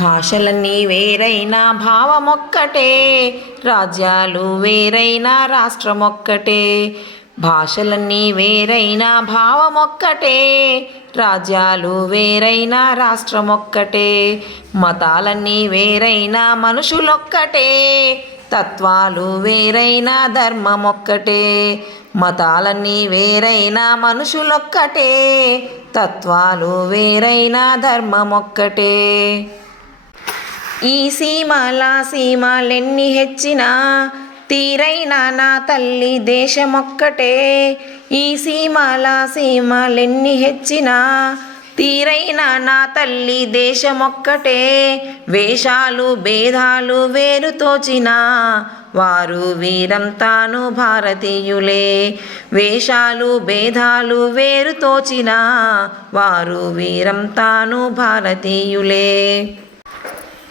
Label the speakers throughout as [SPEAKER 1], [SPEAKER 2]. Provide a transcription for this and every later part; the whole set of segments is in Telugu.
[SPEAKER 1] భాషలన్నీ వేరైనా భావమొక్కటే రాజ్యాలు వేరైనా రాష్ట్రమొక్కటే. భాషలన్నీ వేరైనా భావమొక్కటే రాజ్యాలు వేరైనా రాష్ట్రమొక్కటే. మతాలన్నీ వేరైనా మనుషులొక్కటే తత్వాలు వేరైనా ధర్మమొక్కటే. మతాలన్నీ వేరైనా మనుషులొక్కటే తత్వాలు వేరైనా ధర్మమొక్కటే. ఈ సీమాల సీమలెన్ని హెచ్చినా తీరైన నా తల్లి దేశమొక్కటే. ఈ సీమాల సీమలెన్ని హెచ్చినా తీరైన నా తల్లి దేశమొక్కటే. వేషాలు భేదాలు వేరు తోచిన వారు వీరంతాను భారతీయులే. వేషాలు భేదాలు వేరు తోచిన వారు వీరంతాను భారతీయులే.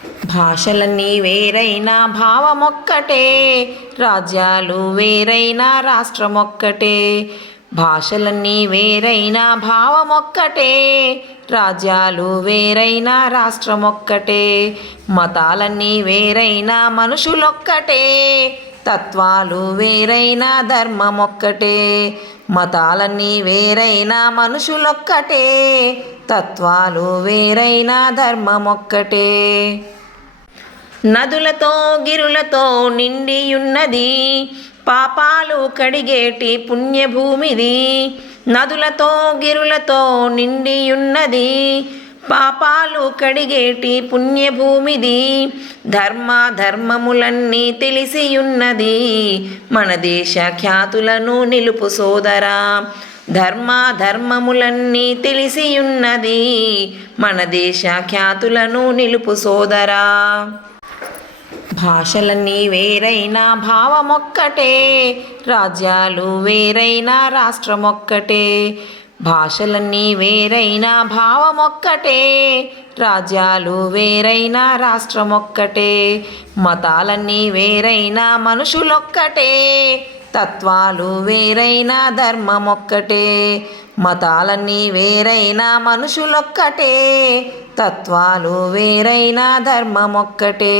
[SPEAKER 1] భాషలన్నీ వేరైనా భావమొక్కటే రాజ్యాలు వేరైనా రాష్ట్రమొక్కటే. భాషలన్నీ వేరైనా భావమొక్కటే రాజ్యాలు వేరైనా రాష్ట్రమొక్కటే. మతాలన్నీ వేరైనా మనుషులొక్కటే తత్వాలు వేరైనా ధర్మమొక్కటే. మతాలన్నీ వేరైనా మనుషులొక్కటే తత్వాలు వేరైనా ధర్మమొక్కటే. నదులతో గిరులతో నిండియున్నది పాపాలు కడిగేటి పుణ్యభూమిది. నదులతో గిరులతో నిండియున్నది పాపాలు కడిగేటి పుణ్యభూమిది. ధర్మ ధర్మములన్నీ తెలిసియున్నది. మన దేశ ఖ్యాతులను నిలుపు సోదరా. ధర్మ ధర్మములన్నీ తెలిసియున్నది. మన దేశ ఖ్యాతులను నిలుపు సోదరా. భాషలన్నీ వేరైనా భావమొక్కటే. రాజ్యాలు వేరైనా రాష్ట్రమొక్కటే. భాషలన్నీ వేరైనా భావమొక్కటే రాజ్యాలు వేరైనా రాష్ట్రమొక్కటే మతాలన్నీ వేరైనా మనుషులొక్కటే తత్వాలు వేరైనా ధర్మమొక్కటే మతాలన్నీ వేరైనా మనుషులొక్కటే తత్వాలు వేరైనా ధర్మమొక్కటే.